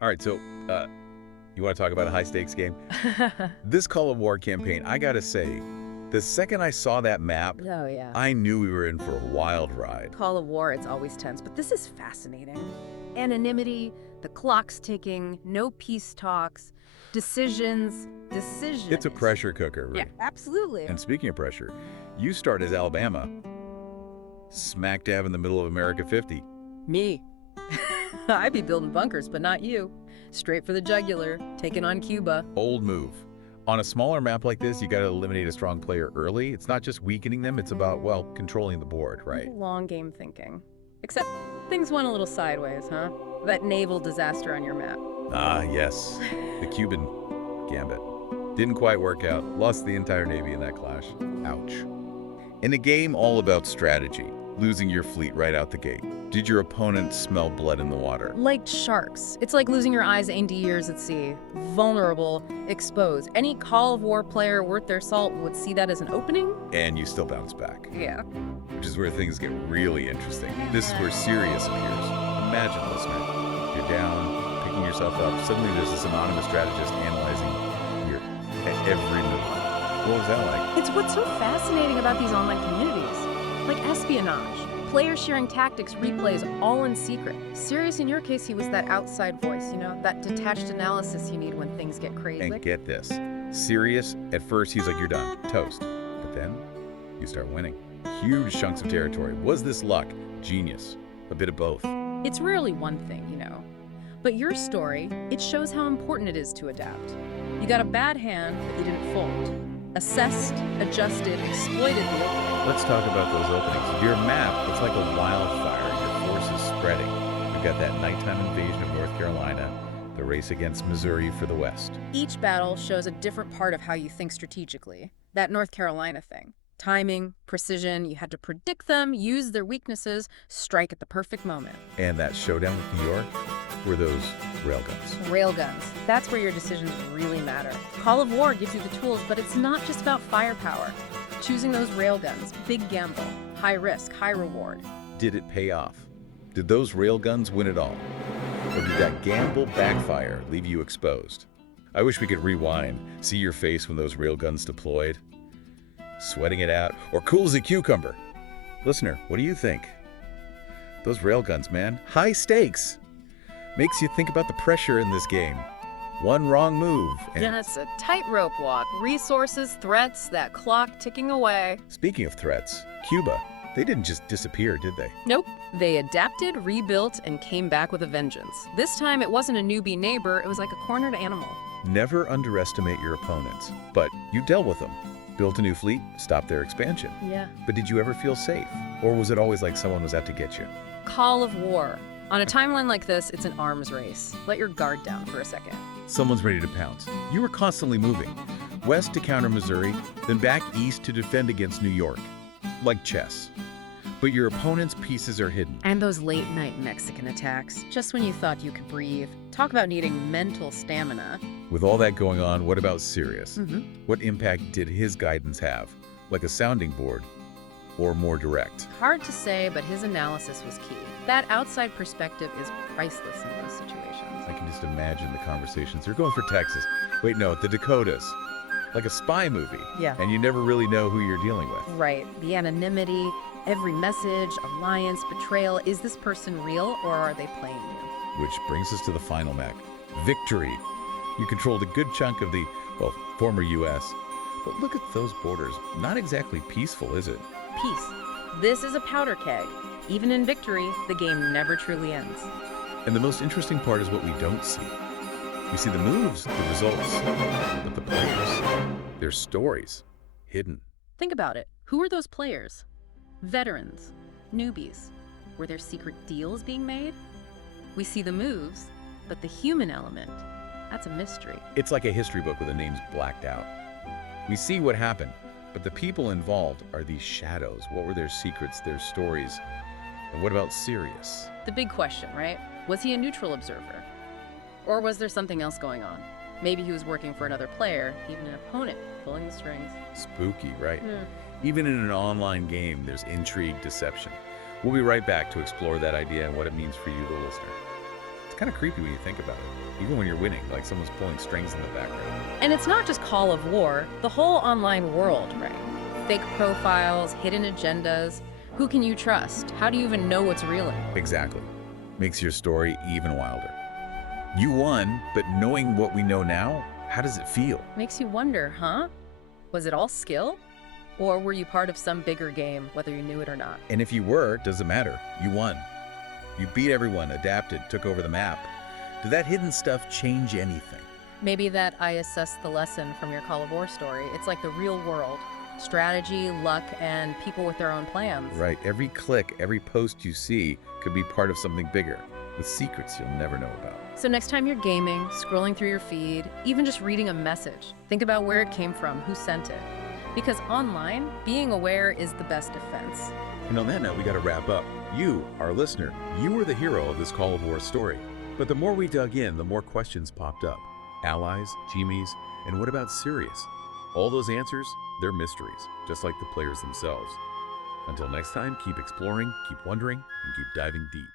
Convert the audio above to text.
All right, so you want to talk about a high-stakes game? This Call of War campaign, I gotta say, the second I saw that map, Oh, yeah. I knew we were in for a wild ride. Call of War, it's always tense, but this is fascinating. Anonymity, the clock's ticking, no peace talks, decisions. It's a pressure cooker, Yeah, right? absolutely. And speaking of pressure, you start as Alabama, smack dab in the middle of America 50. Me. I'd be building bunkers, but not you. Straight for the jugular, taking on Cuba. Old move. On a smaller map like this, you gotta eliminate a strong player early. It's not just weakening them, it's about, well, controlling the board, right? Long game thinking. Except things went a little sideways, huh? That naval disaster on your map. Ah, yes. The Cuban gambit. Didn't quite work out. Lost the entire Navy in that clash. Ouch. In a game all about strategy, losing your fleet right out the gate, did your opponent smell blood in the water? Like sharks. It's like losing your eyes 80 years at sea. Vulnerable, exposed. Any Call of War player worth their salt would see that as an opening. And you still bounce back, Yeah. which is where things get really interesting. This is where Sirius appears. Imagine, listener, you're down, picking yourself up. Suddenly there's this anonymous strategist analyzing your every move. What was that like? It's what's so fascinating about these online communities. Like espionage. Players sharing tactics, replays, all in secret. Sirius, in your case, he was that outside voice, that detached analysis you need when things get crazy. And get this, Sirius, at first he's like, you're done, toast. But then you start winning. Huge chunks of territory. Was this luck? Genius? A bit of both. It's rarely one thing, But your story, it shows how important it is to adapt. You got a bad hand, but you didn't fold. Assessed, adjusted, exploited the opening. Let's talk about those openings. Your map, it's like a wildfire. Your force is spreading. We've got that nighttime invasion of North Carolina, the race against Missouri for the West. Each battle shows a different part of how you think strategically. That North Carolina thing. Timing, precision, you had to predict them, use their weaknesses, strike at the perfect moment. And that showdown with New York were those railguns. Railguns. That's where your decisions really matter. Call of War gives you the tools, but it's not just about firepower. Choosing those railguns, big gamble, high risk, high reward. Did it pay off? Did those railguns win it all? Or did that gamble backfire, leave you exposed? I wish we could rewind, see your face when those railguns deployed. Sweating it out, or cool as a cucumber. Listener, what do you think? Those railguns, man, high stakes. Makes you think about the pressure in this game. One wrong move, and It's a tightrope walk. Resources, threats, that clock ticking away. speaking of threats, Cuba, they didn't just disappear, did they? Nope. They adapted, rebuilt, and came back with a vengeance. This time, it wasn't a newbie neighbor, it was like a cornered animal. Never underestimate your opponents, but you dealt with them. Built a new fleet, stopped their expansion. Yeah. But did you ever feel safe? Or was it always like someone was out to get you? Call of War. On a timeline like this, it's an arms race. Let your guard down for a second. Someone's ready to pounce. You were constantly moving. West to counter Missouri, then back east to defend against New York. Like chess. But your opponent's pieces are hidden. And those late-night Mexican attacks, just when you thought you could breathe. Talk about needing mental stamina. With all that going on, what about Sirius? Mm-hmm. What impact did his guidance have? Like a sounding board? Or more direct? Hard to say, but his analysis was key. That outside perspective is priceless in those situations. I can just imagine the conversations. They're going for Texas. Wait, no, the Dakotas. Like a spy movie. Yeah. And you never really know who you're dealing with. Right. The anonymity, every message, alliance, betrayal. Is this person real or are they playing you? Which brings us to the final mech. Victory. You controlled a good chunk of the, well, former U.S. But look at those borders. Not exactly peaceful, is it? Peace. This is a powder keg. Even in victory, the game never truly ends. And the most interesting part is what we don't see. We see the moves, the results, but the players, their stories, hidden. Think about it. Who are those players? Veterans, newbies. Were there secret deals being made? We see the moves, but the human element, that's a mystery. It's like a history book with the names blacked out. We see what happened, but the people involved are these shadows. What were their secrets, their stories? And what about Sirius? The big question, right? Was he a neutral observer? Or was there something else going on? Maybe he was working for another player, even an opponent, pulling the strings. Spooky, right? Even in an online game, there's intrigue, deception. We'll be right back to explore that idea and what it means for you, the listener. It's kind of creepy when you think about it. even when you're winning, like someone's pulling strings in the background. And it's not just Call of War, the whole online world, right? Fake profiles, hidden agendas. Who can you trust? How do you even know what's real? Exactly. Makes your story even wilder. You won, but knowing what we know now, how does it feel? Makes you wonder, huh? Was it all skill? Or were you part of some bigger game, whether you knew it or not? And if you were, doesn't matter. You won. You beat everyone, adapted, took over the map. Did that hidden stuff change anything? Maybe that I assessed the lesson from your Call of War story. It's like the real world. Strategy, luck, and people with their own plans. Right. Every click, every post you see could be part of something bigger, with secrets you'll never know about. So next time you're gaming, scrolling through your feed, even just reading a message, think about where it came from, who sent it. Because online, being aware is the best defense. And on that note, we got to wrap up. You, our listener, you were the hero of this Call of War story. But the more we dug in, the more questions popped up. Allies, Jimmys, and what about Sirius? All those answers, they're mysteries, just like the players themselves. Until next time, keep exploring, keep wondering, and keep diving deep.